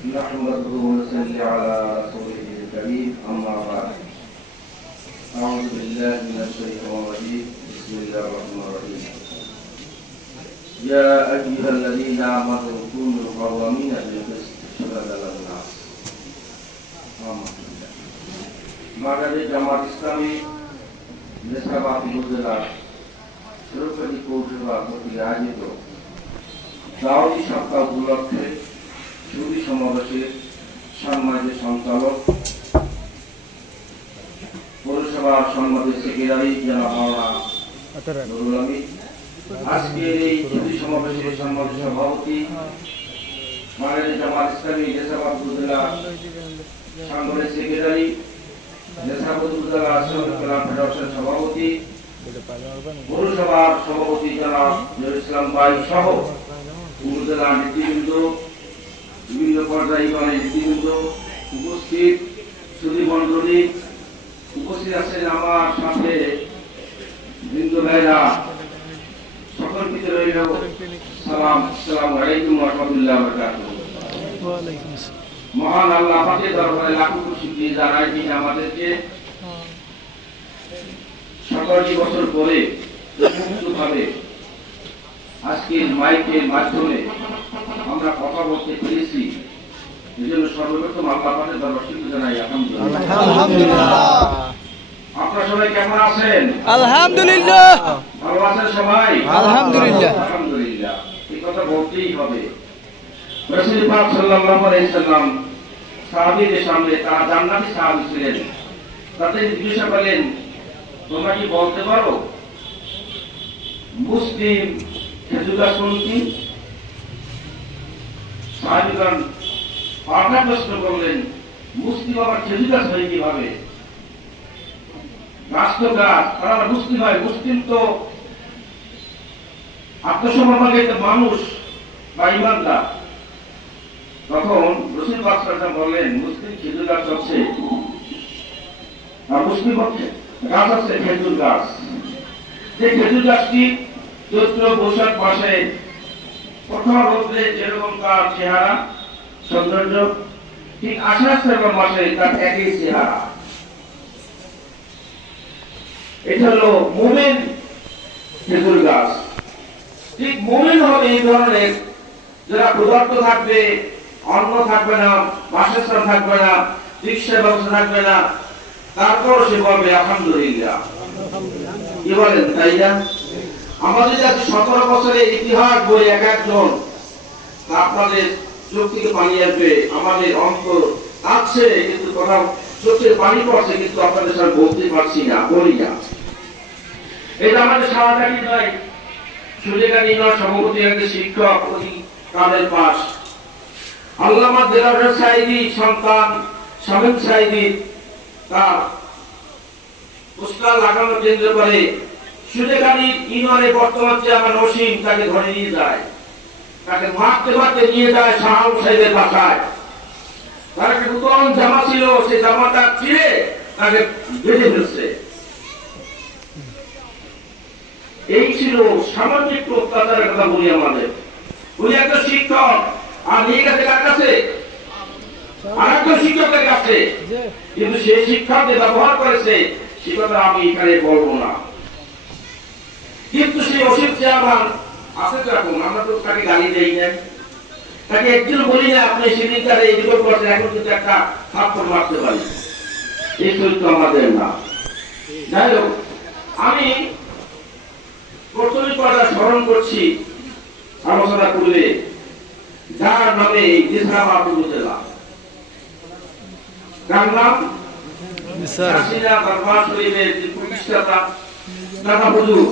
نحمده ونصلي على رسوله الكريم أما بعد أعوذ بالله من الشيطان الرجيم بسم الله الرحمن الرحيم يا أيها الذين آمنوا كونوا قوامين بالقسط شهداء للناس বাংলাদেশ জামাত ইসলামী নেশাবাদ উপজেলা সরকারি পৌরসভা কর্তৃক আয়োজিত দাওয়াতি সপ্তাহ উপলক্ষে সুদী সমাবেশের সম্মানিত সঞ্চালক, পৌরসভার সম্মানিত সেক্রেটারি নুরুল আমিন আজকের এই সুদী সমাবেশের সম্মানিত সভাপতি বাংলাদেশ জামাত ইসলামী নেশাবাদ উপজেলা সাংগঠনিক সেক্রেটারি উপজেলা শ্রমিক কল্যাণ ফেডারেশন সভাপতি, পৌরসভার সভাপতি জনাব নুরুল ইসলাম ভাই সহ উপজেলা নেতৃবৃন্দ বিভিন্ন পর্যায়ে ইমানের নেতৃবৃন্দ উপস্থিত। সুদী মন্ডলী উপস্থিত আছেন আমার সাথে। বৃন্দ ভাইরা সকল পিতে রইল। সালাম সালাম আলাইকুম রহমতুল্লাহ মহান আল্লাহ আমাদের দরবারে লাখো খুশি দিয়ে জানাই তিনি আমাদেরকে। সতেরোটি বছর পরে মুক্তভাবে আজকের মাইকের মাধ্যমে আমরা কথা বলতে পেরেছি। এই জন্য সর্বপ্রথম আল্লাহ আমাদের দরবার শুক্র জানাই আলহামদুলিল্লাহ। আলহামদুলিল্লাহ। আপনারা সবাই কেমন আছেন? আলহামদুলিল্লাহ। ভালো আছেন সবাই? আলহামদুলিল্লাহ। আলহামদুলিল্লাহ। এই কথা বলতেই হবে। রাসূল পাক সাল্লাল্লাহু আলাইহি সাল্লাম সাহাবীদের সামনে তারা জান্নাতি সাহাবী ছিলেন। তাদের জিজ্ঞাসা করলেন তোমরা কি বলতে পারো? মুসলিম খেজুর গাছ কোনটি? সাহাবীগণ পাল্টা প্রশ্ন করলেন, মুসলিম আবার খেজুর গাছ হয় কীভাবে? রাষ্ট্র গাছ তারা মুসলিম হয়, মুসলিম তো আত্মসমর্পণের মানুষ বা ইমানদার। তখন রসুল বাদশাহ বললেন, মুসলিম খেজুর গাছ হচ্ছে আর মুসলিম গাছ আছে খেজুর গাছ যে খেজুর গাছটি চৈত্র বৈশাখ মাসে প্রথম রোদ্রে যেরকম তার চেহারা, সৌন্দর্য, ঠিক আষাঢ় শ্রাবণ মাসে তার একই চেহারা। এটা হলো মোমেন খেজুর গাছ। ঠিক মোমেন হবে এই ধরনের, যারা ক্ষুধার্ত থাকবে, অন্ন থাকবে না, বাসস্থান থাকবে না চিকিৎসা ব্যবস্থা থাকবে না তারপর সে বলবে আলহামদুলিল্লাহ। কি বলেন তাই না আমাদের কাছে সতেরো বছরের ইতিহাস বই এক একজন আপনাদের চোখ থেকে পানি আসবে, আমাদের অন্তর আছে কিন্তু কথা চোখে পানি পড়ছে, কিন্তু আপনাদের সাথে বলতে পারছি না, বলি না। এটা আমাদের সারাটাকি নয় সুলেখানি নয় একজন শিক্ষক ওই কাদের পাশ। আল্লামা সন্তান, শামীম সাইদি, তার পোস্টার লাগানো কেন্দ্র করে সুলেখানির ইউনিয়নে বর্তমান চেয়ারম্যান নসীম তাকে ধরে নিয়ে যায়। তাকে মারতে মারতে নিয়ে যায় শাহ সাহেবের বাসায়। তার একটা নতুন জামা ছিল সে জামাটা ছিঁড়ে তাকে বেঁধে ফেলছে। এই ছিল সামাজিক অত্যাচারের কথা বলি আমাদের। উনি একটা শিক্ষক আর নিয়ে গেছে কার কাছে? আর একজন শিক্ষকের কাছে। কিন্তু সেই শিক্ষক যে ব্যবহার করেছে সে কথা আমি এখানে বলব না। কিন্তু সেই অসিত চেয়ারম্যান আছে তো এখন আমরা তো তাকে গালি দেই না। তাকে একদিন বলি না আপনি সেদিন তার এই রিপোর্ট করছেন এখন কিন্তু একটা থাপ্পড় মারতে পারি। এই চরিত্র আমাদের না। যাই হোক আমি প্রথমে কথা স্মরণ করছি আলোচনা করলে যার নামে জিসাবাদ উপজেলা তার নাম স্যার। হাসিনা দরবার শরীফের প্রতিষ্ঠাতা দাদা হুজুর।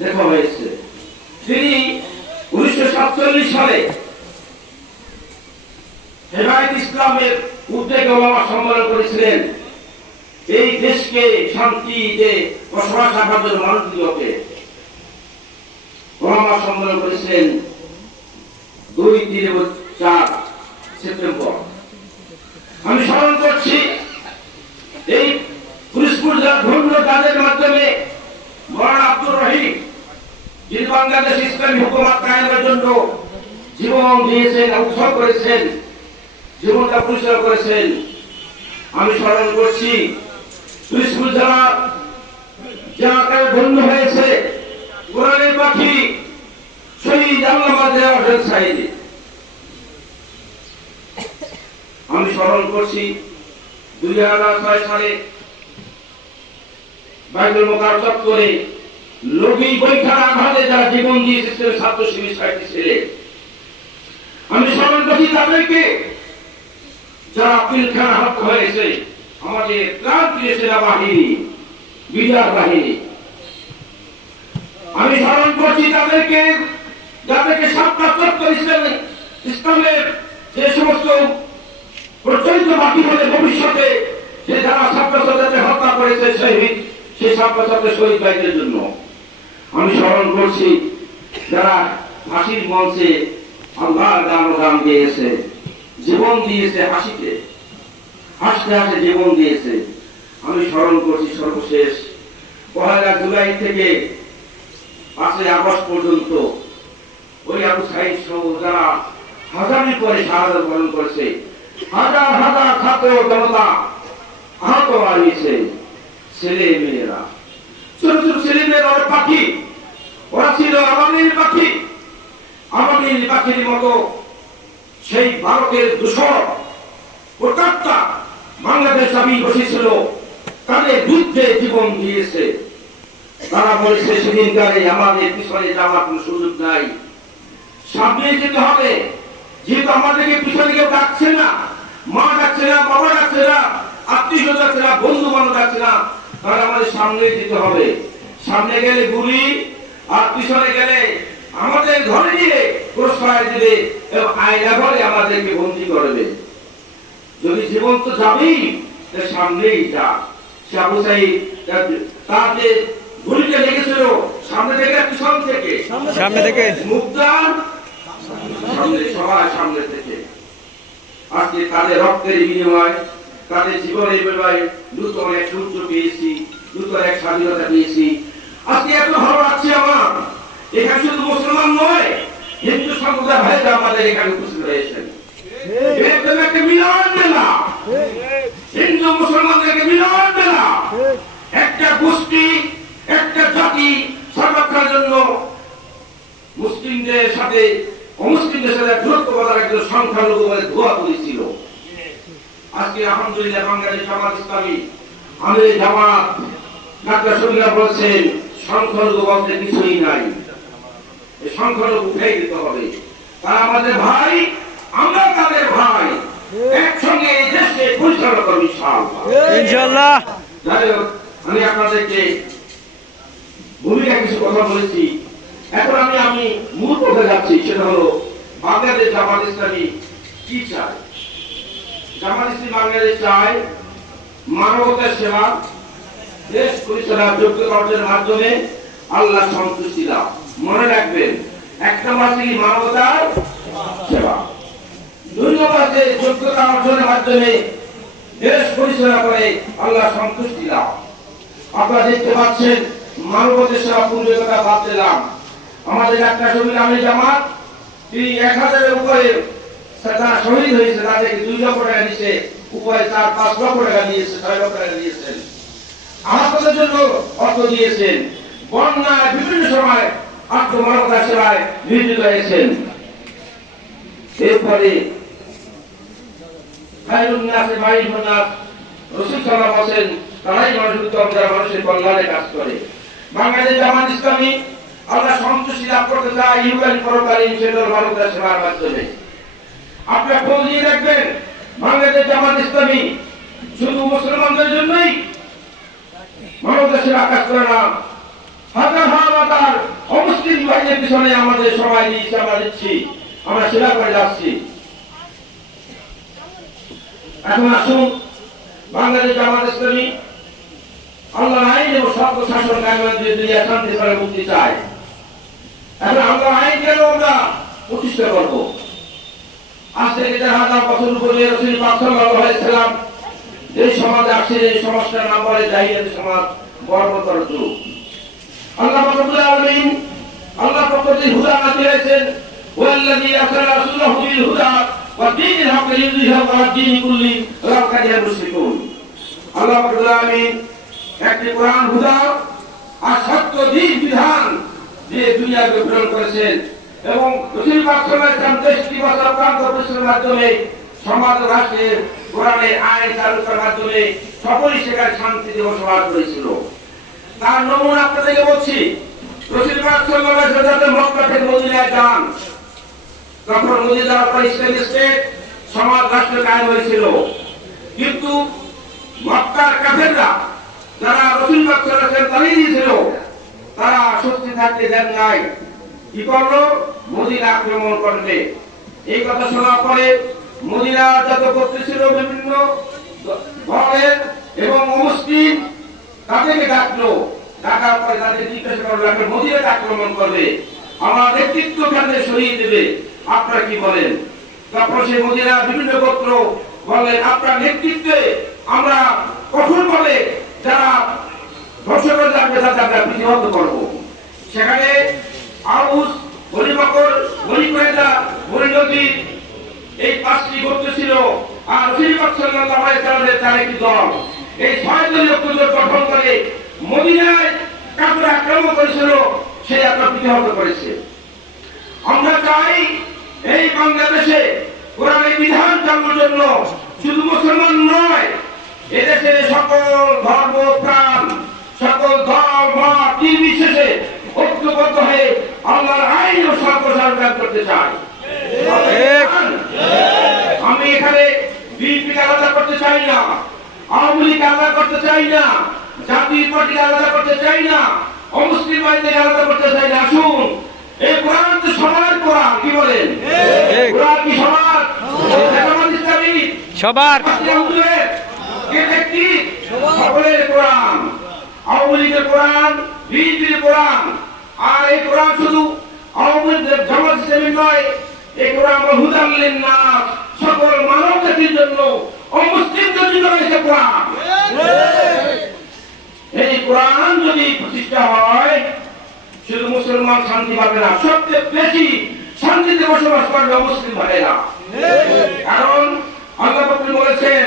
দেখা হয়েছে। তিনি উনিশশো সাতচল্লিশ সালে ইসলামের উদ্যোগে ওলামা সম্মেলন করেছিলেন। এই দেশকে শান্তিতে বসবাস রাখার জন্য মানুষগুলোকে ওলামা সম্মেলন করেছিলেন দুই তিন চার সেপ্টেম্বর। আমি স্মরণ করছি, এই পুলিশপুর ধন্য কাজের মাধ্যমে মরান আব্দুল বাংলাদেশ ইসলামী হুকুমত কায়েমের জন্য জীবন দিয়েছেন, উৎসব করেছেন, জীবনটা পরিচয় করেছেন, আমি স্মরণ করছি পিসফুল যারা যে ধন্য হয়েছে, কোরআনের পাখি শহীদ আল্লামা দেওয়া সাইদে আমি স্মরণ করছি দুই হাজার ছয় সালে বাইবেল মোকার চত্বরে বৈঠার আঘাতে যারা জীবন দিয়েছে ছাত্র শিবির সাহিত্য ছেলে আমি স্মরণ করছি তাদেরকে যারা পিলখানা হাত হয়েছে, আমাদের ক্রান্তীয় সেনাবাহিনী বাহিনী। আমি স্মরণ করছি তাদেরকে, যাদেরকে সাতটা চত্বর ইসলামের যে সমস্ত প্রচলিত বাকি ভবিষ্যতে যে যারা ছাত্রছাত্রীকে হত্যা করেছে শহীদ, সেই ছাত্রছাত্রী শহীদ ভাইদের জন্য। আমি স্মরণ করছি, যারা ফাঁসির মঞ্চে আল্লাহর গান গান দিয়েছে, জীবন দিয়েছে হাসিতে হাসতে হাসতে জীবন দিয়েছে। আমি স্মরণ করছি সর্বশেষ পহেলা জুলাই থেকে পাঁচই আগস্ট পর্যন্ত ওই আবু সাইদ সহ যারা হাজারি পরে শাহাদ বরণ করেছে হাজার হাজার ছাত্র জনতা আহত হারিয়েছে ছেলে মেয়েরা। ছোট ছোট ছেলে মেয়েরা ওরা পাখি। ওরা ছিল আমাদের পাখি। আমাদের পাখির মতো সেই ভারতের দূষণ। কলকাতা, বাংলাদেশ আমি বসেছিল। তাদের যুদ্ধে জীবন দিয়েছে। তারা বলেছে, সেদিনকারে আমাদের পিছনে যাওয়ার কোনো সুযোগ নাই। সামনে যেতে হবে। যেহেতু আমাদেরকে পিছনে কেউ ডাকছে না মা ডাকছে না বাবা ডাকছে না আত্মীয় ডাকছে না বন্ধু বান্ধব ডাকছে না তাহলে আমাদের সামনে যেতে হবে। সামনে গেলে গুলি আর পিছনে গেলে আমাদের ঘরে নিয়ে প্রশ্রয় দেবে এবং আয়না ঘরে আমাদেরকে বন্দি করবে যদি জীবন তো যাবেই সামনেই যা সে আবু সাইদ তার যে গুলিটা লেগেছিল সামনে থেকে পিছন থেকে? সামনে থেকে। মুক্তার সামনে সবার সামনে থেকে। আজকে তাদের রক্তের বিনিময়, তাদের জীবনের বিনিময়ে নূতন এক সূর্য পেয়েছি, নূতন এক স্বাধীনতা পেয়েছি। আজকে এত ভালো লাগছে আমার। এখানে শুধু মুসলমান নয়, হিন্দু সম্প্রদায় ভাইরা আমাদের এখানে উপস্থিত এরকম একটা একটা জাতি সর্বাক্ষার জন্য মুসলিমদের সাথে অমুসলিমদের সাথে দূরত্ব বজায় সংখ্যালঘু বলে ধোয়া করেছিল। আজকে আলহামদুলিল্লাহ বাংলাদেশ জামাত ইসলামী আমাদের জামাত ডাক্তার শরীরা বলছেন সংখ্যালঘু বলতে কিছুই নাই। সংখ্যালঘু উঠে দিতে হবে। তারা আমাদের ভাই আমরা তাদের ভাই। একসঙ্গে এই দেশকে পরিচালনা করব ইনশাআল্লাহ। যাই হোক আমি আপনাদেরকে ভূমিকা কিছু কথা বলেছি। এখন আমি আমি মূল কথা যাচ্ছি, সেটা হলো বাংলাদেশ জামাত ইসলামী কি চায়? জামাত ইসলামী বাংলাদেশ চায় মানবতার সেবা, দেশ পরিচালনার যোগ্যতা অর্জনের মাধ্যমে আল্লাহ সন্তুষ্টি লাভ মনে রাখবেন এক নম্বর থেকে মানবতার সেবা। দুই নম্বর যোগ্যতা অর্জনের মাধ্যমে দেশ পরিচালনা করে আল্লাহ সন্তুষ্টি লাভ আপনারা দেখতে পাচ্ছেন, মানবতের সেবা পূর্বে কথা ভাবছিলাম আমাদের একটা শহীদ আমি জামাত, তিনি এক হাজারের উপরে তারা শহীদ হয়েছে, তাদেরকে দুই লক্ষ টাকা দিয়েছে, উপরে চার পাঁচ লক্ষ টাকা দিয়েছে, ছয় লক্ষ টাকা দিয়েছেন। আহতদের জন্য অর্থ দিয়েছেন। বন্যায় বিভিন্ন সময় আত্মমানবতা সেবায় নিয়োজিত হয়েছেন। এরপরে খায়রুন নাসে মাইনুন নাস, রাসূল আলাইহি ওয়াসাল্লাম তারাই মানুষের মানুষের কল্যাণে কাজ করে। বাংলাদেশ জামাত ইসলামী আমরা সন্তুষ্টি লাভ করতে চাই ইউকালি পরকালীন সেটার মানবতা সেবার মাধ্যমে। আপনারা খোঁজ নিয়ে রাখবেন বাংলাদেশ জামাত ইসলামী শুধু মুসলমানদের জন্যই সেবা কাজ করে না। হাজার হাজার অমুসলিম ভাইয়ের পিছনে আমাদের সবাই দিয়েছি, আমরা দিচ্ছি, আমরা সেবা করে যাচ্ছি। এখন আসুন, বাংলাদেশ জামাত ইসলামী আল্লাহ আইন এবং সর্ব শাসন কায়মের যে শান্তি করে মুক্তি চায়। এখন আমরা আইন কেন আমরা প্রতিষ্ঠা করব? আজ থেকে দেড় হাজার বছর পূর্বে রসুল পাক সাল্লাল্লাহু আলাইহি সাল্লাম যে সমাজে আসে এই সমাজটার নাম সমাজ বর্বরতর যুগ আল্লাহ রাব্বুল আলামিন আল্লাহ সম্পত্তি হুদা দিয়েছেন আল্লাহ রাব্বুল আলামিন আর সত্য দিন বিধান দিয়ে দুনিয়াকে প্রেরণ করেছেন এবং মাধ্যমে, সমাজ রাষ্ট্রের কোরআনের আইন চালু করার মাধ্যমে সকলেই সেখানে শান্তিতে বসবাস করেছিল। তার নমুনা আপনাদেরকে বলছি আলাইহি ওয়াসাল্লাম মক্কা থেকে মদিনায় যান, তখন যাওয়ার পর সমাজ রাষ্ট্র কায়েম হয়েছিল। কিন্তু মক্কার কাফেররা, যারা রসুল সাল্লাল্লাহু আলাইহি দিয়েছিল থাকতে দেন নাই। কি করল? মদিনা আক্রমণ করবে এই কথা শোনার পরে মদিনার যত গোত্র ছিল বিভিন্ন ধরনের এবং মুসলিম তাদেরকে ডাকলো। ডাকার পরে তাদের জিজ্ঞাসা করল, আপনি মদিনাতে আক্রমণ করবে আমার নেতৃত্ব কেন্দ্রে সরিয়ে দেবে? আপনারা কি বলেন? তারপর সেই মদিনার বিভিন্ন গোত্র বললেন, আপনার নেতৃত্বে আমরা কঠোর বলে যারা ধ্বংস করে যাবে তাদের আমরা বিধিবদ্ধ করব। সেখানে আউস হরিমকর হরিকয়েদা হরিনদী এই পাঁচটি গোত্র ছিল। আর শ্রীপাক সাল্লাল্লাহু আলাইহি সাল্লামের তার একটি দল। এই ছয় দলীয় কুজোট গঠন করে মদিনায় কাপড় আক্রমণ করেছিল সেই আপনার বিধিবদ্ধ করেছে। আমরা চাই এই বাংলাদেশে কোরআনের বিধান চালানোর জন্য শুধু মুসলমান নয়, এদেশে সকল ধর্ম, প্রাণ, সকল মত নির্বিশেষে ঐক্যবদ্ধ হয়ে আল্লাহর আইন ও সর্বসার করতে চাই। আমি এখানে বিএনপিকে আলাদা করতে চাই না আওয়ামী লীগ আলাদা করতে চাই না জাতীয় পার্টি আলাদা করতে চাই না অমুসলিম বাহিনীকে আলাদা করতে চাই না। আসুন এই কোরআন তো সবার কোরআন কি বলেন। কোরআন কি সবার? সবার। কে ব্যক্তি? সকলের কোরআন। আওয়ামী লীগের কোরআন বিএনপির কোরআন। আর এই কোরআন শুধু লীগ জামাত ইসলামী নয়, এই কোরআন হুদাল্লিন না সকল মানব জাতির জন্য অমুসলিমদের জন্য রয়েছে কোরআন। এই কোরআন যদি প্রতিষ্ঠা হয়, শুধু মুসলমান শান্তি পাবে না, সবচেয়ে বেশি শান্তিতে বসবাস করবে মুসলিম ভাইরা কারণ আল্লাহ বলেছেন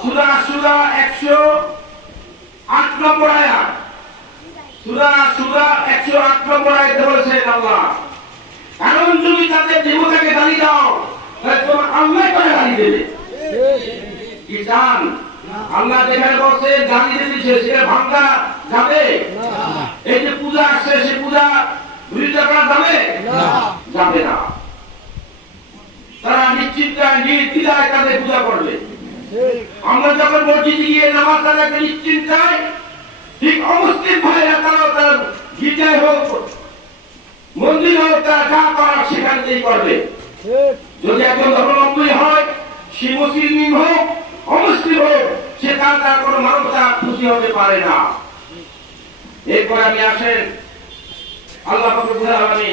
সুরা সুরা একশো আট নম্বর আয়াত সুরা সুরা একশো আট নম্বর আয়াতে বলেছেন আল্লাহ কারণ যদি তাদের দেবতাকে গালি দাও তাহলে তোমার আল্লাহ করে গালি দেবে। কি চান? আল্লাহ যেখানে বসে গালি দিতেছে সেটা ভাঙ্গা যাবে? এই যে পূজা আসছে সে পূজা বিরোধিতা করা যাবে? যাবে না। তারা নিশ্চিন্তায় নির্দিদায় তাদের পূজা করবে। আমরা যখন মসজিদে গিয়ে নামাজ আদায় করি, নিশ্চিন্তায়, ঠিক অমুসলিম ভাইরা তারাও তার গির্জায় হোক, মন্দির হোক, তারা যা করার সেখান থেকেই করবে। যদি একজন ধর্মাবলম্বী হয়, সে মুসলিম হোক, অমুসলিম হোক, সে তার তার কোনো মানবতা খুশি হতে পারে না। এরপর আমি আসেন। আল্লাহ আলমী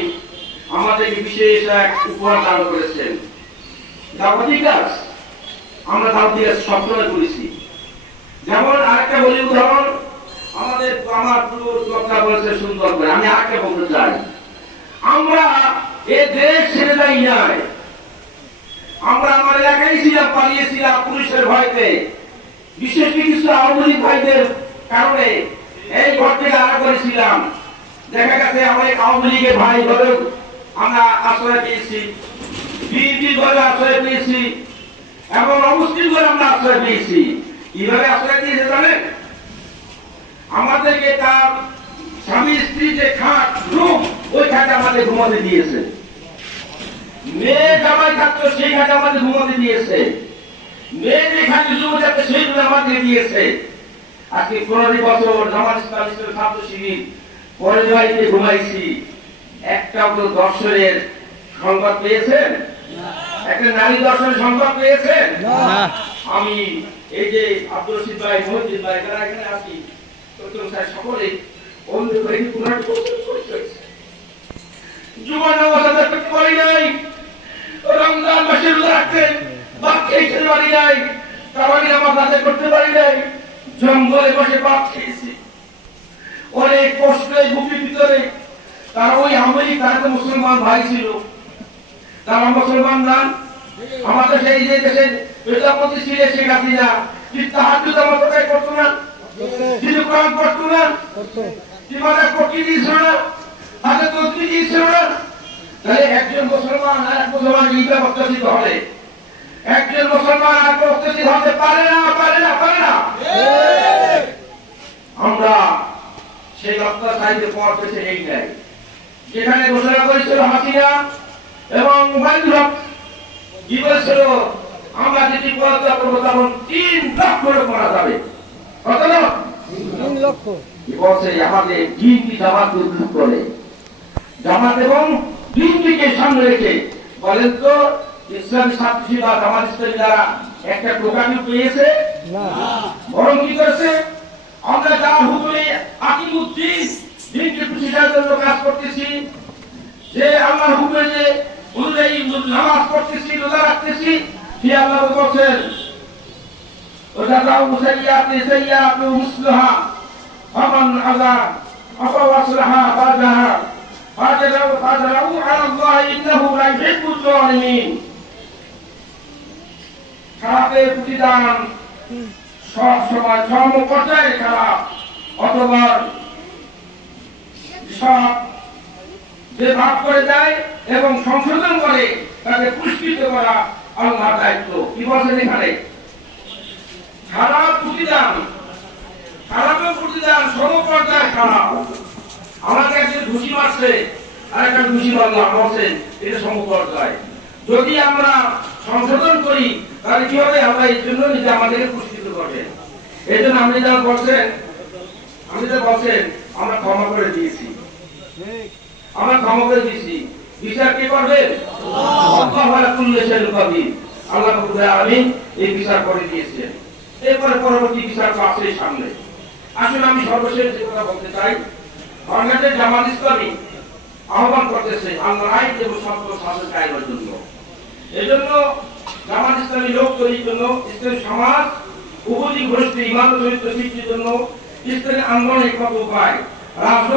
আমাদেরকে বিশেষ এক উপহার দান করেছেন। দাওয়াতি কাজ। আমরা দাওয়াতি কাজ সবসময় করেছি। যেমন আরেকটা বলি উদাহরণ, আমাদের আমার পুরো বক্তা বলেছে সুন্দর করে, আমি আরেকটা বলতে চাই। আমরা এ দেশ ছেড়ে যাই নাই। আমরা আমার এলাকায় ছিলাম, পালিয়েছিলাম পুলিশের ভয়তে। বিশেষ কিছু আওয়ামী লীগ ভাইদের কারণে এই ঘর থেকে আড়া করেছিলাম। দেখা গেছে অনেক আওয়ামী লীগের ভাই ঘরে আমরা আশ্রয় পেয়েছি। বিএনপি ঘরে আশ্রয় পেয়েছি। এবং অমুসলিম ঘরে আমরা আশ্রয় পেয়েছি কীভাবে আশ্রয় দিয়েছে জানেন আমাদেরকে তার স্বামী, স্ত্রী যে খাট, রুম, ওই খাটে আমাদের ঘুমাতে দিয়েছে। মেয়ে জামাই থাকতো, সেই ঘাটে আমাদের ঘুমাতে দিয়েছে। মেয়ে যেখানে জুমে যাচ্ছে, সেই রুমে আমাদের দিয়েছে। আজকে পনেরো বছর জামাত ইসলাম ইসলামের ছাত্র শিবির। পরের বাড়িতে ঘুমাইছি। একটা দর্শনের সংবাদ পেয়েছেন? একটা নারী দর্শনের সংবাদ পেয়েছেন? না। আমি এই যে আব্দুল রশিদ ভাই মহিউদ্দিন ভাই যারা এখানে স্যার সকলে অন্য ভাই পুনরায় যুবন অবস্থা করতে পারি নাই রমজান মাসে রোজা রাখতে বাপ খেয়েছে পারি নাই তারাবি নামাজ আদায় করতে পারি নাই জঙ্গলে বসে বাপ খেয়েছি। অনেক কষ্টে বুকের ভিতরে তারা ওই আমি তারা মুসলমান ভাই ছিল তারা মুসলমান না আমাদের সেই যে দেশের প্রজাপতি ছিল শেখ হাসিনা কিন্তু তাহার যদি আমার কোথায় করতো না। কিন্তু কোরআন পড়তো না। সীমানা কটি দিয়েছিল না? তাকে তদ্রি দিয়েছিল না? তাহলে একজন মুসলমান আর এক মুসলমান ঈদে অত্যাচিত হবে। একজন মুসলমান আর এক হতে পারে না পারে না পারে না। আমরা সেই অত্যাচারিত পর পেছে এই নাই। যেখানে ঘোষণা করেছিল হাসিনা এবং বলেছিল আমরা যদি পদত্যাগ করব তখন তিন লক্ষ লোক মারা যাবে। কত লোক? তিন লক্ষ। আমাদের দিনটি জামাত উদ্যোগ করে। জামাত এবং দিনটিকে সামনে রেখে বলেন তো ইসলামী ছাত্রী বা জামাত ইসলামী দ্বারা একটা টোকানি পেয়েছে? না। বরং কি করেছে? আমরা যারা হুকুমে আকিমুদ্দিন দিনকে প্রতিষ্ঠার জন্য কাজ করতেছি যে যে অনুযায়ী নামাজ পড়তেছি রোজা রাখতেছি সে আল্লাহ বলছেন ওটা দাও মুসাইয়াতে সাইয়াতে মুসলিহা فمن عزا عفا واصلحا بعدها فاجروا فاجروا على الله انه لا يحب الظالمين খারাপের প্রতিদান সব সময় ধর্ম পর্যায়ে খারাপ অথবা সব যে ভাগ করে দেয় এবং সংশোধন করে তাকে পুরস্কৃত করা আল্লাহর দায়িত্ব। কি বলছেন এখানে? যদি আমরা সংশোধন করি, তাহলে কি হবে? আমরা এই জন্য নিজে আমাদেরকে পুরস্কৃত করবেন এই জন্য আপনি যা বলছেন আপনি যা বলছেন, আমরা ক্ষমা করে দিয়েছি। আমরা ক্ষমা করে দিয়েছি। বিচার কে করবেন আল্লাহ আলামিন এই বিচার করে দিয়েছেন। এরপরে পরবর্তী বিচার তো আছে সামনে। আসলে আমি সর্বশেষ যে কথা বলতে চাই, বাংলাদেশ জামাত ইসলামী আহ্বান করতেছে আল্লাহ এবং সত্য শাসন কায়েমের জন্য। এজন্য জামাত ইসলামী লোক তৈরির জন্য, ইসলামী সমাজ উপযোগী ঘোষিত ইমান চরিত্র সৃষ্টির জন্য, ইসলামী আন্দোলন একমাত্র উপায়। রাষ্ট্র